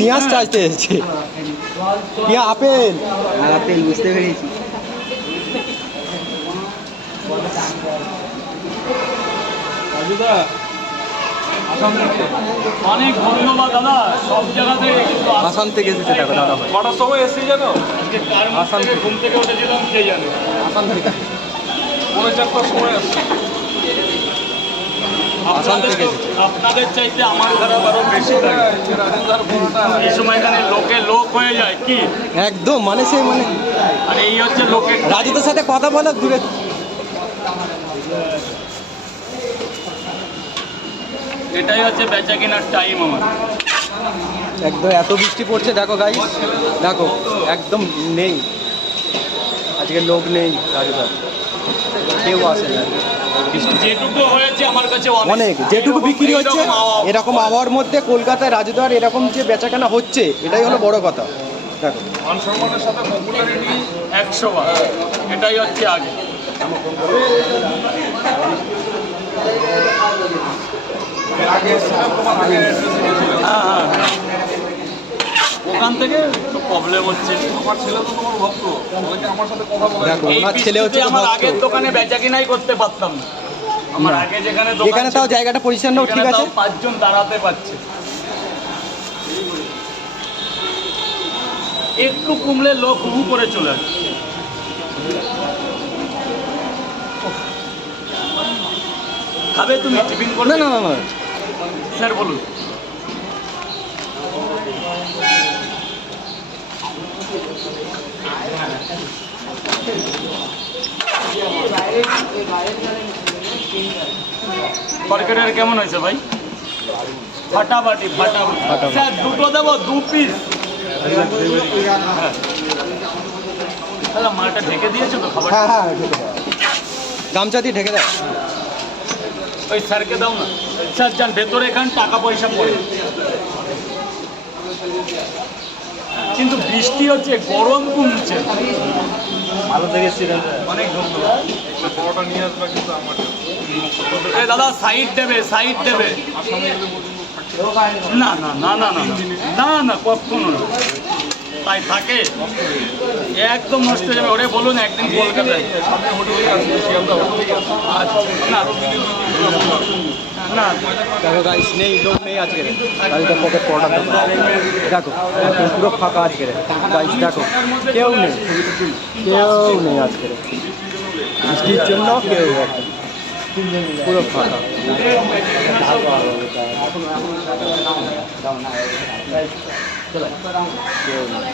পেঁয়াজ চাইতে এসেছে, আপেল আপেল বুঝতে পেরেছি। অনেক ধন্যবাদ দাদা, সব জায়গাতে আসাম থেকে এসেছে। দেখো দাদা ভাই কটার সময় এসেছি জানো? আসাম থেকে ঘুম থেকে উঠেছিলাম, কে জানে, আসাম থেকে, 4:30টার সময় আসছি। আসাম থেকে আপনাদের চাইতে আমার খারাপ আরো বেশি লাগে। এই সময় এখানে লোক হয়ে যায় কি একদম, মানে সেই মানে আর এই হচ্ছে লোকের। রাজুদের সাথে কথা বলা দূরে। এটাই হচ্ছে বেচা কেনার টাইম আমার। একদম এত বৃষ্টি পড়ছে, দেখো গাইস, দেখো একদম নেই আজকে, লোক নেই রাজুদা, কেউ আসে না। কিন্তু যেটুকু হয়েছে আমার কাছে অনেক, যেটুকু বিক্রি হচ্ছে এরকম আবহাওয়ার মধ্যে কলকাতায় রাজুদার এরকম যে বেচাকেনা হচ্ছে, এটাই হলো বড় কথা। দেখো মান সম্মানের সাথে পপুলারিটি 100 বার, এটাই হচ্ছে আগে। হ্যাঁ, ওখান থেকে একটু প্রবলেম হচ্ছে। আমার ছেলে তো তোমার ভক্ত, আমার সাথে কথা বলে। দেখো ওনার ছেলে হচ্ছে আমার আগের দোকানে বেচা কিনাই করতে পারতাম না। আমার আগে যেখানে দোকান এখানে তাও জায়গাটা পজিশনটাও ঠিক আছে, 5 জন দাঁড়াতে পারছে। একটু কমলে লোক হু করে চলে আসে। খাবে তুমি টিফিন করবে? না না না, স্যার বলুন। মার্কেটের কেমন হয়েছে ভাই? ফাটাফাটি ফাটাফাটি। স্যার দুটো দেবো, 2 পিস। মালটা ঢেকে দিয়েছো তো খাবার? হ্যাঁ হ্যাঁ, গামছা দিয়ে ঢেকে দেয়। ওই স্যারকে দাও না। স্যার যান ভেতরে, এখানে টাকা পয়সা পড়ে। কিন্তু বৃষ্টি হচ্ছে, গরম কমছে। ভালো থেকে অনেক ধন্যবাদ। দাদা সাইড দেবে, সাইড দেবে। না না না না না না না, কখনো না। তাই থাকে, একদম নষ্ট হয়ে যাবে। ওরে বলুন একদিন কলকাতায় না দেখো গাইস, নেই, লোক নেই আজকে, গাড়িটা পকেট পড়াটা দেখো একদম পুরো ফাঁকা আজকে গাইস, দেখো কেউ নেই, কেউ নেই আজকে, বৃষ্টির জন্য কেউ একদম পুরো ফাঁকা। কেউ নেই।